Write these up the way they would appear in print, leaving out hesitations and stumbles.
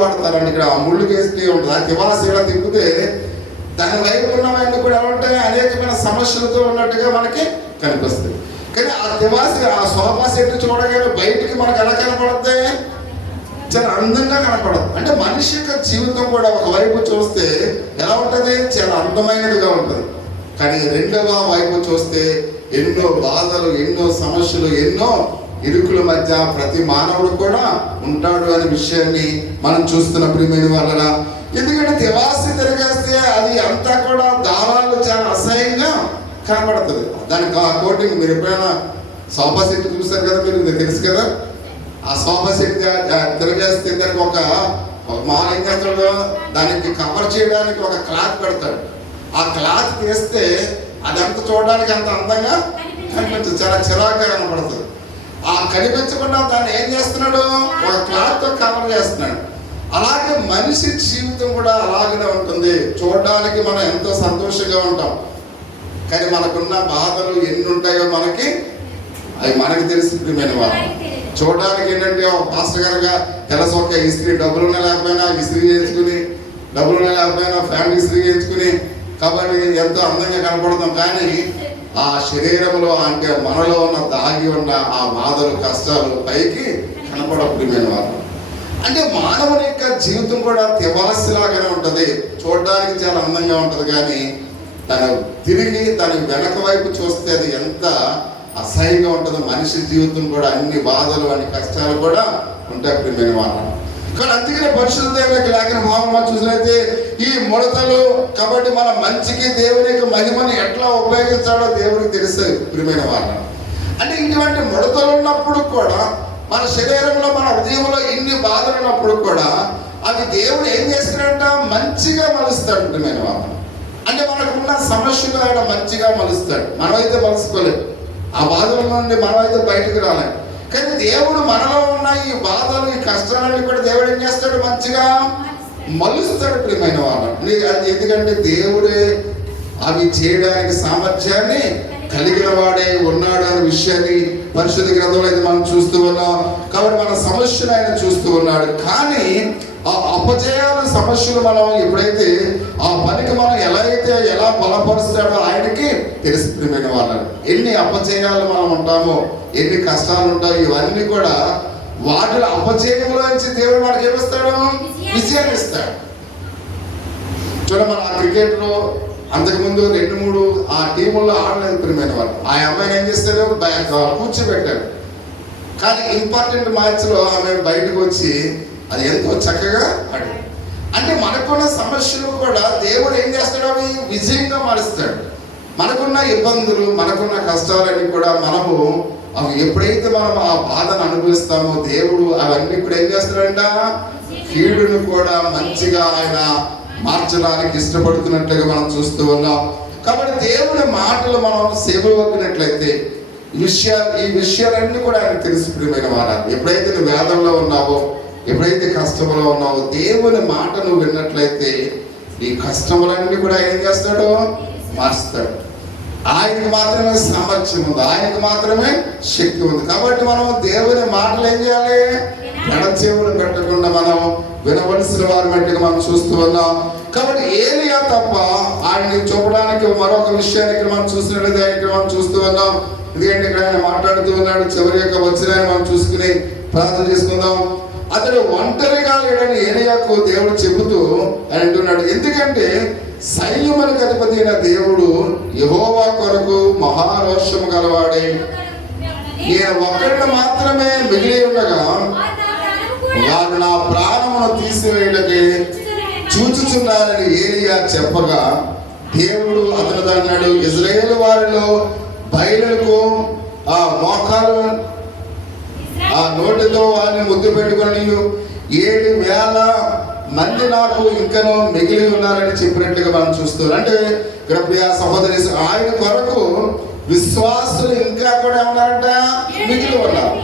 వాడతారండి. ఇక్కడ ఆ ముళ్ళు కేసి ఉంటుంది, ఆ తివాసి ఇలా తిప్పితే దాని వైపు ఉన్నవన్నీ కూడా ఎలా ఉంటాయి, అనేకమైన సమస్యలతో ఉన్నట్టుగా మనకి కనిపిస్తుంది. కానీ ఆ తివాసి, ఆ సోఫా సెట్ చూడగానే బయటికి మనకు ఎలా కనపడుతుంది, చాలా అందంగా కనపడదు. అంటే మనిషి యొక్క జీవితం కూడా ఒకవైపు చూస్తే ఎలా ఉంటుంది, చాలా అందమైనదిగా ఉంటుంది. కానీ రెండవ వైపు చూస్తే ఎన్నో బాధలు, ఎన్నో సమస్యలు, ఎన్నో ఇరుకుల మధ్య ప్రతి మానవుడు కూడా ఉంటాడు అనే విషయాన్ని మనం చూస్తున్న ప్రియమైన వాళ్ళరా. ఎందుకంటే తివాసి తిరగేస్తే అది అంతా కూడా దారాలు చాలా అసహ్యంగా కనబడుతుంది. దానికి ఆ కోటింగ్, మీరు ఎప్పుడైనా సోఫా సెట్ చూస్తారు కదా, మీరు తెలుసు కదా, ఆ సోఫా సెట్ తిరగేస్తే దానికి ఒక ఏం చేస్తాడు, దానికి కవర్ చేయడానికి ఒక క్లాత్ పెడతాడు. ఆ క్లాత్ తీస్తే అదంతా చూడడానికి అంత అందంగా కనిపించదు, చాలా చిరాగ్గా కనపడుతుంది. ఆ కనిపించకుండా దాన్ని ఏం చేస్తున్నాడు, ఒక క్లాత్ తో కవర్ చేస్తున్నాడు. అలాగే మనిషి జీవితం కూడా అలాగనే ఉంటుంది. చూడడానికి మనం ఎంతో సంతోషంగా ఉంటాం, కానీ మనకున్న బాధలు ఎన్ని ఉంటాయో అవి మనకి తెలిసి ప్రియమైన వాళ్ళు. చూడడానికి ఏంటంటే ఒక పాస్టర్ గారుగా తెలసొక్క ఇస్త్రీ, డబ్బులున్నా లేకపోయినా ఇస్త్రీ చేయించుకుని, డబ్బులున్నా లేకపోయినా ఫ్యామిలీ ఇస్త్రీ చేయించుకుని కాబట్టి ఎంతో అందంగా కనపడతాం. కానీ ఆ శరీరంలో, అంటే మనలో ఉన్న దాగి ఉన్న ఆ బాధలు, కష్టాలు పైకి కనపడవు ప్రియమైన వాళ్ళు. అంటే మానవుని యొక్క జీవితం కూడా తివాసిలాగానే ఉంటుంది. చూడడానికి చాలా అందంగా ఉంటుంది, కానీ తిరిగి దాని వెనక వైపు చూస్తే అది ఎంత అసహ్యంగా ఉంటుందో. మనిషి జీవితం కూడా అన్ని బాధలు, అన్ని కష్టాలు కూడా ఉంటాయి ప్రియమైన వాళ్ళు. కానీ అందుకనే పరిశుద్ధ దేవునికి లేఖన భావం చూసినైతే ఈ ముడతలు కాబట్టి మన మంచికి దేవునికి మహిమని ఎట్లా ఉపయోగించాలో దేవుడికి తెలుస్తుంది ప్రియమైన వాళ్ళు. అంటే ఇటువంటి ముడతలు ఉన్నప్పుడు కూడా, మన శరీరంలో, మన హృదయంలో ఇన్ని బాధలు ఉన్నప్పుడు కూడా అవి దేవుడు ఏం చేస్తున్నాడంట, మంచిగా మలుస్తాడు ప్రియమైన వాళ్ళు. అంటే మనకున్న సమస్యలు ఆయన మంచిగా మలుస్తాడు. మనమైతే మలుసుకోలేదు, ఆ బాధల నుండి మనమైతే బయటకు రాలేదు. కానీ దేవుడు మనలో ఉన్న ఈ బాధలు, ఈ కష్టాలన్నీ కూడా దేవుడు ఏం చేస్తాడు, మంచిగా మలుస్తాడు ప్రియమైన వాళ్ళు. ఎందుకంటే దేవుడే అవి చేయడానికి సామర్థ్యాన్ని కలిగిన వాడే ఉన్నాడు అనే విషయాన్ని పరిశుద్ధ గ్రంథంలో అయితే మనం చూస్తూ ఉన్నాం. కాబట్టి మన సమస్యను ఆయన చూస్తూ ఉన్నాడు. కానీ ఆ అపజయాల సమస్యలు మనం ఎప్పుడైతే ఆ పనికి మనం ఎలా బలపరుస్తాడో ఆయనకి తెలిసి ప్రియమైన వాళ్ళని. ఎన్ని అపజయాలు మనం ఉంటామో, ఎన్ని కష్టాలు ఉంటాయో, ఇవన్నీ కూడా వాటిలో అపజయంలోంచి దేవుడు మనకి ఏమిస్తాడు, విజయాన్ని ఇస్తాడు. చూడండి, మన క్రికెట్లో అంతకుముందు 2-3 ఆ టీముల్లో ఆడలేదు ప్రియమైన వాళ్ళు. ఆ అమ్మాయిని ఏం చేస్తాడు, కూర్చోబెట్టాడు. కానీ ఇంపార్టెంట్ మ్యాచ్లో ఆమె బయటకు వచ్చి అది ఎంతో చక్కగా ఆడి. అంటే మనకున్న సమస్యలు కూడా దేవుడు ఏం చేస్తాడు, అవి విజయంగా మారుస్తాడు. మనకున్న ఇబ్బందులు, మనకున్న కష్టాలన్నీ కూడా అవి ఎప్పుడైతే మనం ఆ బాధను అనుభవిస్తామో దేవుడు అవన్నీ కూడా ఏం చేస్తాడంట, కీడును కూడా మంచిగా ఆయన మార్చడానికి ఇష్టపడుతున్నట్లుగా మనం చూస్తూ ఉన్నాం. కాబట్టి దేవుడి మాటలు మనం సేవకున్నట్లయితే ఈ విషయాలన్నీ కూడా ఆయన తెలిసి ప్రియమైన వారు. ఎప్పుడైతే నువ్వు వేదంలో ఉన్నావో, ఎప్పుడైతే కష్టంలో ఉన్నావో, దేవుని మాట నువ్వు విన్నట్లయితే నీ కష్టములన్నీ కూడా ఏం చేస్తాడు, మారుస్తాడు. ఆయనకు మాత్రమే సామర్థ్యం ఉంది, ఆయనకు మాత్రమే శక్తి ఉంది. కాబట్టి మనం దేవుని మాటలు ఏం చేయాలి, ఎడచెవులు పెట్టకుండా మనం వినవలసిన వారి మట్టిగా మనం చూస్తూ ఉన్నాం. కాబట్టి ఏలియా తప్ప ఆయన్ని చూపడానికి మరొక విషయాన్ని మనం చూసినట్లయితే ఆయన మనం చూస్తూ ఉన్నాం. ఎందుకంటే ఇక్కడ ఆయన మాట్లాడుతూ ఉన్నాడు. చివరి యొక్క వచనాన్ని మనం చూసుకుని ప్రార్థన చేసుకుందాం. అతడు ఒంటరిగా లేడని ఏలియాకు దేవుడు చెబుతూ ఆయన అంటున్నాడు, ఎందుకంటే సైన్యములకు అధిపతి అయిన దేవుడు యెహోవా కొరకు మహారోషము గలవాడే, నేను ఒక్కడిని మాత్రమే మిగిలి ఉండగా వారు నా ప్రాణమును తీసివేయడానికి చూచుచున్నారని ఏలియా చెప్పగా దేవుడు అతను అన్నాడు, ఇశ్రాయేలు వారిలో బయలులకు ఆ మోకాలు ఆ నోటితో వారిని ముద్దు పెట్టుకొని 7,000 మంది నాకు ఇంకనూ మిగిలి ఉన్నారని చెప్పినట్లుగా మనం చూస్తున్నాం. అంటే ఇక్కడ ప్రియా సహోదరి, ఆయన కొరకు విశ్వాసులు ఇంకా కూడా ఉన్నారంట, మిగిలి ఉన్నారు.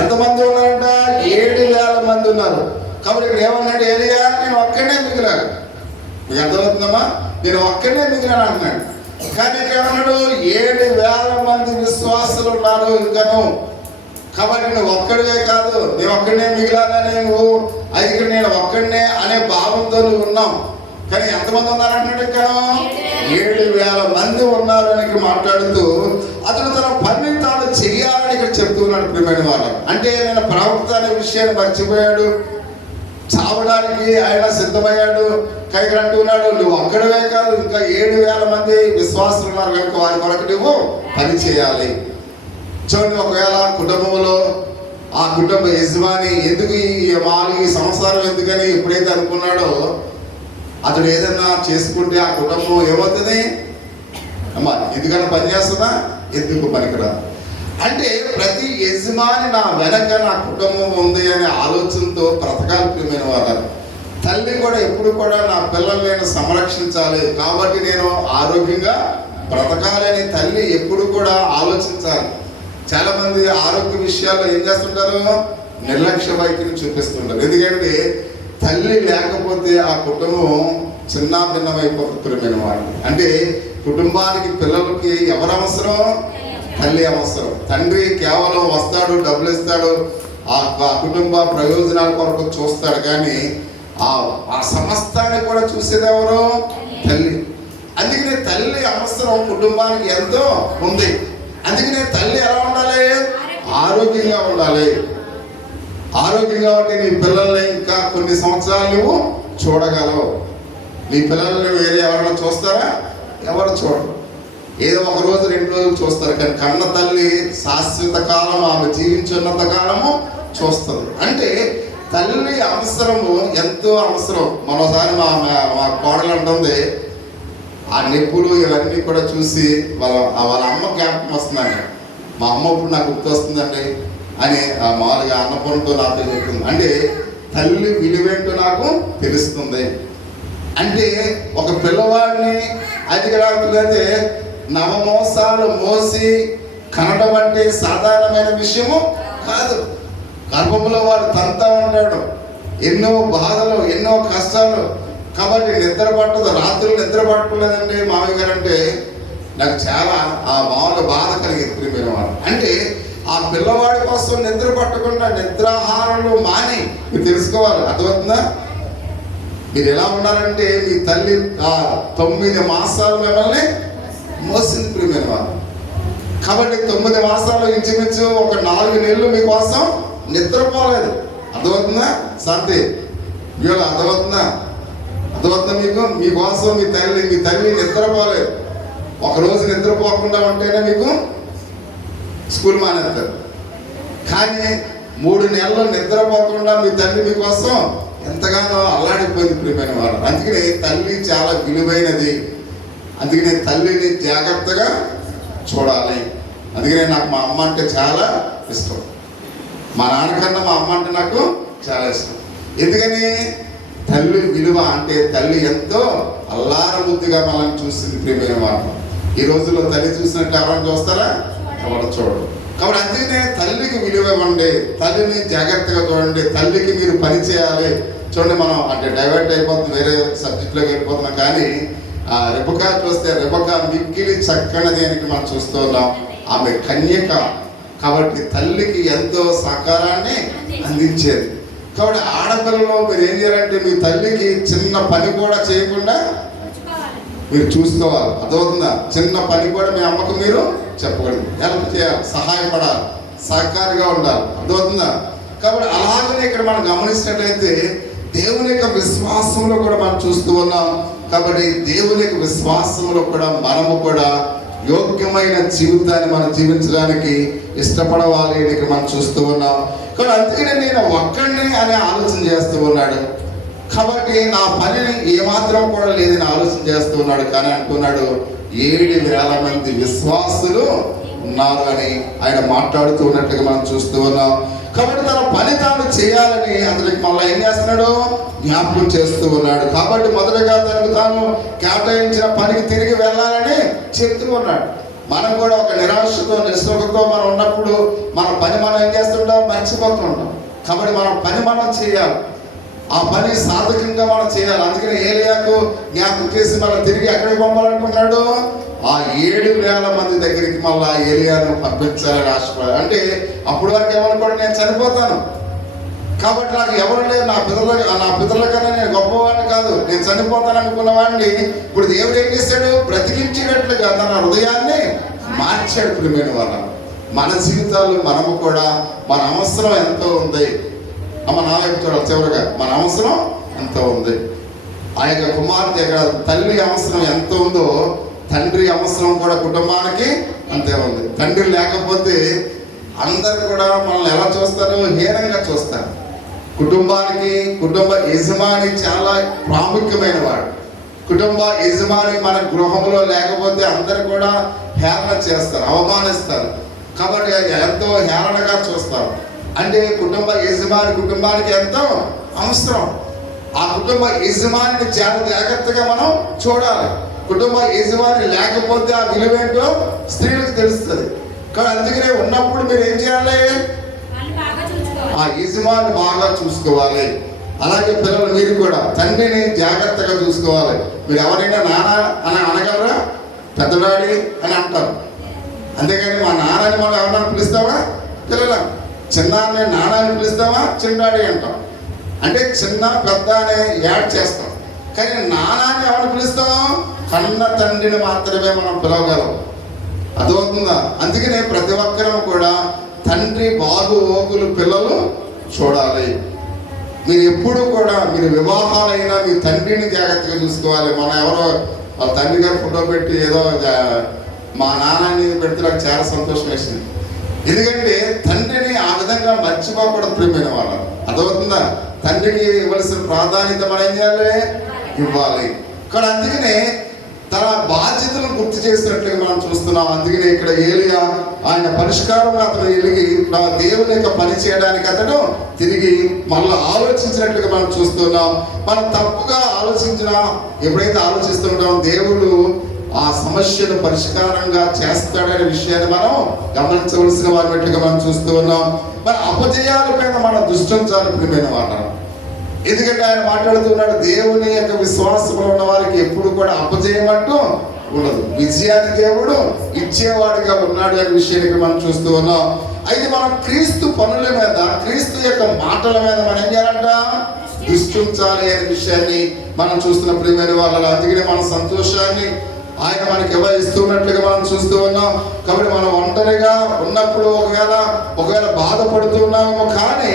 ఎంతమంది ఉన్నారంట, 7,000 మంది ఉన్నారు. కాబట్టి ఇక్కడ ఏమన్నాడు ఏలియా, నేను ఒక్కడే మిగిలాను. మీకు అర్థమవుతుందమ్మా, నేను ఒక్కడే మిగిలాను అంటున్నాడు. కానీ ఇక్కడ ఏమన్నాడు, 7,000 మంది విశ్వాసులు ఉన్నారు ఇంకను. కాబట్టి నువ్వు ఒక్కడివే కాదు, నేను ఒక్కడనే మిగిలాననే నువ్వు అది నేను ఒక్కడనే అనే భావంతో నువ్వు ఉన్నావు. కానీ ఎంతమంది ఉన్నారంటున్నాడు? ఇంకా 7,000 మంది ఉన్నారు అని మాట్లాడుతూ అతను తన పని తాను చెయ్యాలని ఇక్కడ చెప్తున్నాడు. ప్రియమైన వాళ్ళు, అంటే నేను ప్రవక్త అనే విషయాన్ని మర్చిపోయాడు, చావడానికి ఆయన సిద్ధమయ్యాడు. కైకి అంటున్నాడు, నువ్వు అక్కడవే కాదు, ఇంకా 7,000 మంది విశ్వాసులు ఉన్నారు కనుక వారి కొరకు నువ్వు పని చేయాలి. చూడండి, ఒకవేళ కుటుంబంలో ఆ కుటుంబ యజమాని ఎందుకు ఈ సంసారం ఎందుకని ఎప్పుడైతే అనుకున్నాడో అతడు ఏదన్నా చేసుకుంటే ఆ కుటుంబం ఏమవుతుంది? అమ్మా ఎందుకన్నా పని చేస్తుందా? ఎందుకు పనికిరా? అంటే ప్రతి యజమాని నా వెనక నా కుటుంబం ఉంది అనే ఆలోచనతో బ్రతకాలి. ప్రియమైన వారు, తల్లి కూడా ఎప్పుడు కూడా నా పిల్లల్ని నేను సంరక్షించాలి కాబట్టి నేను ఆరోగ్యంగా బ్రతకాలని తల్లి ఎప్పుడు కూడా ఆలోచించాలి. చాలా మంది ఆరోగ్య విషయాల్లో ఏం చేస్తుంటారు? నిర్లక్ష్య వైఖరిని చూపిస్తుంటారు. ఎందుకంటే తల్లి లేకపోతే ఆ కుటుంబం చిన్న భిన్నమైపోతుంది. ప్రియమైన వాడు, అంటే కుటుంబానికి పిల్లలకి ఎవరు అవసరం? తల్లి అవసరం. తండ్రి కేవలం వస్తాడు, డబ్బులు ఇస్తాడు, ఆ కుటుంబ ప్రయోజనాల కొరకు చూస్తాడు. కానీ ఆ సమస్తాన్ని కూడా చూసేది ఎవరు? తల్లి. అందుకనే తల్లి అవసరం కుటుంబానికి ఎంతో ఉంది. అందుకనే తల్లి ఎలా ఉండాలి? ఆరోగ్యంగా ఉండాలి. ఆరోగ్యంగా ఉంటే నీ పిల్లల్ని ఇంకా కొన్ని సంవత్సరాలు నువ్వు చూడగలవు. నీ పిల్లల్ని వేరే ఎవరైనా చూస్తారా? ఎవరు చూడరు. ఏదో ఒక రోజు 2 రోజులు చూస్తారు. కానీ కన్న తల్లి శాశ్వత కాలం, ఆమె జీవించున్నంత కాలము చూస్తుంది. అంటే తల్లి అవసరము ఎంతో అవసరం. మరోసారి మా కోడలు అంటుంది, ఆ నొప్పులు ఇవన్నీ కూడా చూసి వాళ్ళ అమ్మ జ్ఞాపకం వస్తుందండి. మా అమ్మ ఇప్పుడు నాకు గుర్తు వస్తుందండి అని మామూలుగా అన్నపూర్ణతో నాతో చెప్తుంది. అంటే తల్లి విలువేంటో నాకు తెలుస్తుంది. అంటే ఒక పిల్లవాడిని అయితే నవమోసాలు మోసి కనడం అంటే సాధారణమైన విషయము కాదు. గర్భంలో వాడు తంతా ఉంటాడు, ఎన్నో బాధలు, ఎన్నో కష్టాలు. కాబట్టి నిద్ర పట్టదు, రాత్రులు నిద్ర పట్టలేదండి మామయ్య గారు అంటే నాకు చాలా మామూలు బాధ కలిగింది. ప్రియమైన వాడు, అంటే ఆ పిల్లవాడి కోసం నిద్ర పట్టకుండా నిద్రాహారాలు మాని మీరు తెలుసుకోవాలి. అర్థమవుతుందా? మీరు ఎలా ఉన్నారంటే మీ తల్లి 9 మాసాలు మిమ్మల్ని మోసింది. ప్రియమైన వాడు, కాబట్టి 9 మాసాలు ఇంచుమించు ఒక 4 నెలలు మీకోసం నిద్రపోలేదు. అర్థమవుతుందా? శాంతి ఇవాళ అర్థమవుతుందా? అర్థమవుతుందా? మీకోసం మీ తల్లి నిద్రపోలేదు. ఒకరోజు నిద్రపోకుండా ఉంటేనే మీకు స్కూల్ మానేస్తారు. కానీ 3 నెలలు నిద్రపోకుండా మీ తల్లి మీకోసం ఎంతగానో అల్లాడిపోయింది. ప్రియమైన వారు, అందుకనే తల్లి చాలా విలువైనది. అందుకనే తల్లిని జాగ్రత్తగా చూడాలి. అందుకనే నాకు మా అమ్మ అంటే చాలా ఇష్టం. మా నాన్నకన్నా మా అమ్మ అంటే నాకు చాలా ఇష్టం. ఎందుకని? తల్లి విలువ అంటే తల్లి ఎంతో అల్లారముద్దుగా మనల్ని చూసింది. ప్రియమైన వారు, ఈ రోజుల్లో తల్లి చూసినట్టు ఎవరైనా చూస్తారా? ఎవరు చూడరు. కాబట్టి అందుకనే తల్లికి విలువ ఇవ్వండి, తల్లిని జాగ్రత్తగా చూడండి, తల్లికి మీరు పని చేయాలి. చూడండి, మనం అంటే డైవర్ట్ అయిపోతుంది, వేరే సబ్జెక్ట్లోకి వెళ్ళిపోతున్నాం. కానీ రెబెకా చూస్తే రెబెకా మిక్కిలి చక్కనిది అని మనం చూస్తూ ఉన్నాం. ఆమె కన్యక కాబట్టి తల్లికి ఎంతో సహకారాన్ని అందించేది. కాబట్టి ఆడపిల్లలో మీరు ఏం చేయాలంటే మీ తల్లికి చిన్న పని కూడా చేయకుండా మీరు చూసుకోవాలి. అర్థమవుతుందా? చిన్న పని కూడా మీ అమ్మకు మీరు చెప్పకూడదు, హెల్ప్ చేయాలి, సహాయపడాలి, సహకారిగా ఉండాలి. అర్థమవుతుందా? కాబట్టి అలాగనే ఇక్కడ మనం గమనించినట్లయితే దేవుని యొక్క విశ్వాసంలో కూడా మనం చూస్తూ ఉన్నాం. కాబట్టి దేవుని యొక్క విశ్వాసంలో కూడా మనము కూడా యోగ్యమైన జీవితాన్ని మనం జీవించడానికి ఇష్టపడవాలి అని ఇక్కడ మనం చూస్తూ ఉన్నాం. కానీ అందుకనే నేను ఒక్కడిని అనే ఆలోచన చేస్తూ ఉన్నాడు. కాబట్టి నా పనిని ఏమాత్రం కూడా లేదని ఆలోచన చేస్తూ ఉన్నాడు. కానీ అంటున్నాడు 7,000 మంది విశ్వాసులు ఉన్నారు అని ఆయన మాట్లాడుతూ ఉన్నట్టుగా మనం చూస్తూ ఉన్నాం. కాబట్టి తన పని తాను చేయాలని అతనికి మళ్ళీ ఏం చేస్తున్నాడు? జ్ఞాపకం చేస్తూ ఉన్నాడు. కాబట్టి మొదటగా తనకు తాను కేటాయించిన పనికి తిరిగి వెళ్ళాలని చెప్తూ ఉన్నాడు. మనం కూడా ఒక నిరాశతో నిస్పృహతో మనం ఉన్నప్పుడు మన పని మనం ఏం చేస్తుంటాం? మర్చిపోతుంటాం. కాబట్టి మనం పని మనం చేయాలి, ఆ పని సాధకంగా మనం చేయాలి. అందుకని ఏలియాకు జ్ఞాపకం చేసి మనం తిరిగి ఎక్కడికి పంపాలనుకున్నాడు? ఆ 7,000 మంది దగ్గరికి మళ్ళా ఏలియాను పంపించాలని ఆశపడాలి. అంటే అప్పుడు వరకు ఏమనుకోండి, నేను చనిపోతాను కాబట్టి నాకు ఎవరు లేదు, నా పితరుల కన్నా నేను గొప్పవాడిని కాదు, నేను చనిపోతాను అనుకున్న వాడిని ఇప్పుడు దేవుడు ఏం చేశాడు, బ్రతికించినట్లుగా తన హృదయాన్ని మార్చాడు. ప్రియమైన వాళ్ళ మన జీవితాలు మనము కూడా మన అవసరం ఎంతో ఉంది. అమ్మ నా వైపు చూడాలి చివరిగా, మన అవసరం ఎంతో ఉంది. ఆ యొక్క కుమార్తె యొక్క తల్లి అవసరం ఎంత ఉందో తండ్రి అవసరం కూడా కుటుంబానికి అంతే ఉంది. తండ్రి లేకపోతే అందరు కూడా మనల్ని ఎలా చూస్తారు, హీనంగా చూస్తారు. కుటుంబానికి కుటుంబ యజమాని చాలా ప్రాముఖ్యమైన వాడు. కుటుంబ యజమాని మన గృహంలో లేకపోతే అందరు కూడా హేళన చేస్తారు, అవమానిస్తారు. కాబట్టి ఎంతో హేళనగా చూస్తారు. అంటే కుటుంబ యజమాని కుటుంబానికి ఎంతో అవసరం. ఆ కుటుంబ యజమానిని చాలా జాగ్రత్తగా మనం చూడాలి. కుటుంబ యజమాని లేకపోతే ఆ విలువేంటో స్త్రీలకు తెలుస్తుంది. కానీ అందుకనే ఉన్నప్పుడు మీరు ఏం చేయాలి, ఆ యజమాని బాగా చూసుకోవాలి. అలాగే పిల్లలు మీరు కూడా తండ్రిని జాగ్రత్తగా చూసుకోవాలి. మీరు ఎవరైనా నాన్న అని అనగలరా, పెద్దడాడి అని అంటారు. అంతేగాని మా నాన్నని మనం ఎవరన్నా పిలుస్తావా, పిల్లల చిన్నాన్ని నాన్నని పిలుస్తావా, చిన్నాడి అంటాం. అంటే చిన్న పెద్ద అనే యాడ్ చేస్తాం. కానీ నాన్నని ఎవరిని పిలుస్తాం, కన్న తండ్రిని మాత్రమే మనం పిలవగలం. అర్థమవుతుందా? అందుకనే ప్రతి ఒక్కరూ కూడా తండ్రి బాగోగులు పిల్లలు చూడాలి. మీరు ఎప్పుడు కూడా మీరు వివాహాలైనా మీ తండ్రిని జాగ్రత్తగా చూసుకోవాలి. మనం ఎవరో వాళ్ళ తండ్రి గారు ఫోటో పెట్టి ఏదో మా నాన్నని పెడితే నాకు చాలా సంతోషం వేసింది. ఎందుకంటే తండ్రిని ఆ విధంగా మర్చిపోకూడదు ప్రియమైన వాళ్ళు. అర్థమవుతుందా? తండ్రికి ఇవ్వాల్సిన ప్రాధాన్యత మనం ఏం చేయాలి, ఇవ్వాలి. కానీ అందుకనే తన బాధ్యతలను గుర్తు చేసినట్లుగా మనం చూస్తున్నాం. అందుకనే ఇక్కడ ఏలియా ఆయన పరిష్కారం అతను ఎలిగి దేవుని యొక్క పని చేయడానికి అతను తిరిగి మళ్ళీ ఆలోచించినట్లుగా మనం చూస్తున్నాం. మనం తప్పుగా ఎప్పుడైతే ఆలోచిస్తుంటాం దేవుడు ఆ సమస్యను పరిష్కారంగా చేస్తాడనే విషయాన్ని మనం గమనించవలసిన వారినట్లుగా మనం చూస్తూ ఉన్నాం. మన అపజయాల పైన మన దృష్టించాలి ప్రియమైన వారు. ఎందుకంటే ఆయన మాట్లాడుతున్నాడు, దేవుని యొక్క విశ్వాసంలో ఉన్న వారికి ఎప్పుడు కూడా అపజయం అంటూ ఉండదు. విజయాన్ని దేవుడు ఇచ్చేవాడిగా ఉన్నాడు అనే విషయానికి మనం చూస్తూ ఉన్నాం. అయితే మనం క్రీస్తు పనుల మీద, క్రీస్తు యొక్క మాటల మీద మనం ఏం చేయాలంట, దృష్టి ఉంచాలి అనే విషయాన్ని మనం చూస్తున్న ప్రియమైన వాళ్ళ. అందుకనే మన సంతోషాన్ని ఆయన మనకి ఇస్తున్నట్లుగా మనం చూస్తూ ఉన్నాం. కాబట్టి మనం ఒంటరిగా ఉన్నప్పుడు ఒకవేళ బాధపడుతున్నామేమో, కానీ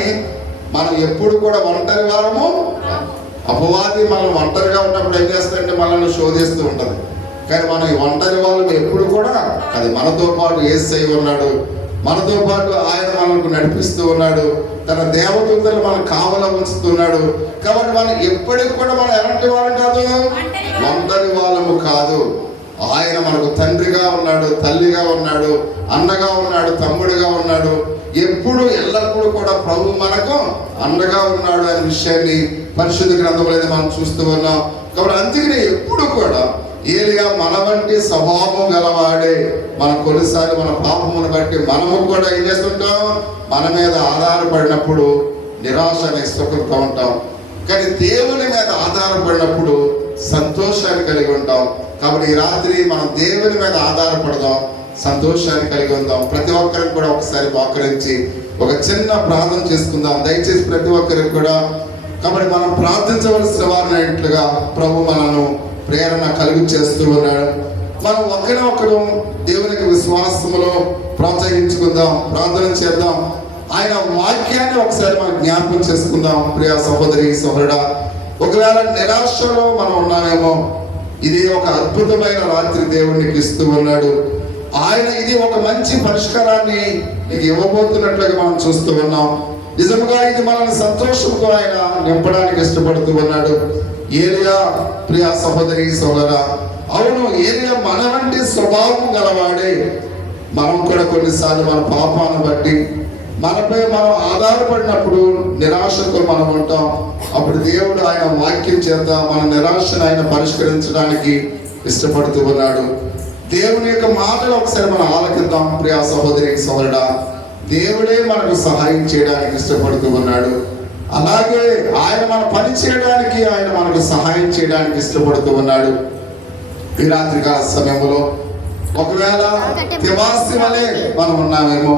మనం ఎప్పుడు కూడా ఒంటరి వారము. అపవాది మనం ఒంటరిగా ఉన్నప్పుడు ఏం చేస్తారంటే మనల్ని శోధిస్తూ ఉంటుంది. కానీ మనం ఒంటరి వాళ్ళని ఎప్పుడు కూడా అది మనతో పాటు యేసయ్య ఉన్నాడు, మనతో పాటు ఆయన మనకు నడిపిస్తూ ఉన్నాడు, తన దేవదూతలు మనం కావల ఉంచుతున్నాడు. కాబట్టి మనం ఎప్పటికి కూడా మనం ఎలాంటి వాళ్ళం కాదు, ఒంటరి వాళ్ళము కాదు. ఆయన మనకు తండ్రిగా ఉన్నాడు, తల్లిగా ఉన్నాడు, అన్నగా ఉన్నాడు, తమ్ముడిగా ఉన్నాడు. ఎప్పుడు ఎల్లప్పుడూ కూడా ప్రభు మనకు అండగా ఉన్నాడు అనే విషయాన్ని పరిశుద్ధ గ్రంథంలో మనం చూస్తూ ఉన్నాం. కాబట్టి అందుకనే ఎప్పుడు కూడా ఏలియా మన వంటి స్వభావం గలవాడే. మన కొన్నిసార్లు మన పాపమును బట్టి మనము కూడా ఏం చేస్తుంటాం, మన మీద ఆధారపడినప్పుడు నిరాశ నిస్పృహతో ఉంటాం. కానీ దేవుని మీద ఆధారపడినప్పుడు సంతోషాన్ని కలిగి ఉంటాం. కాబట్టి ఈ రాత్రి మనం దేవుని మీద ఆధారపడదాం, సంతోషాన్ని కలిగి ఉందాం. ప్రతి ఒక్కరికి కూడా ఒకసారి మోకరించి ఒక చిన్న ప్రార్థన చేసుకుందాం. దయచేసి ప్రతి ఒక్కరికి కూడా. కాబట్టి మనం ప్రార్థించవలసిన వారినట్లుగా ప్రభు మనను ప్రేరణ కలిగి చేస్తూ ఉన్నాడు. మనం ఒకరినొకరు దేవునికి విశ్వాసములో ప్రోత్సహించుకుందాం, ప్రార్థన చేద్దాం. ఆయన వాక్యాన్ని ఒకసారి మనం జ్ఞాపకం చేసుకుందాం. ప్రియ సహోదరి సహోదరుడా, ఒకవేళ నిరాశలో మనం ఉన్నామేమో, ఇది ఒక అద్భుతమైన రాత్రి దేవునికి ఇస్తూ ఉన్నాడు. ఆయన ఇది ఒక మంచి పరిష్కారాన్ని నీకు ఇవ్వబోతున్నట్లుగా మనం చూస్తూ ఉన్నాం. నిజంగా ఇది మనల్ని సంతోషంతో ఆయన నింపడానికి ఇష్టపడుతూ ఉన్నాడు. ఏలియా ప్రియ సహోదరి సోదరా, అవును, ఏలియా మన వంటి స్వభావం గలవాడే. మనం కూడా కొన్నిసార్లు మన పాపాన్ని బట్టి మనపై మనం ఆధారపడినప్పుడు నిరాశతో మనం ఉంటాం. అప్పుడు దేవుడు ఆయన వాక్యం చేత మన నిరాశను ఆయన పరిష్కరించడానికి ఇష్టపడుతూ ఉన్నాడు. దేవుని యొక్క మాటలు ఒకసారి మనం ఆలకిద్దాం. ప్రియ సహోదరి సోదరుడా, దేవుడే మనకు సహాయం చేయడానికి ఇష్టపడుతూ ఉన్నాడు. అలాగే ఆయన మన పని చేయడానికి, ఆయన మనకు సహాయం చేయడానికి ఇష్టపడుతూ ఉన్నాడు. ఈ రాత్రికాల సమయంలో ఒకవేళ తివాసి వలె మనం ఉన్నామేమో,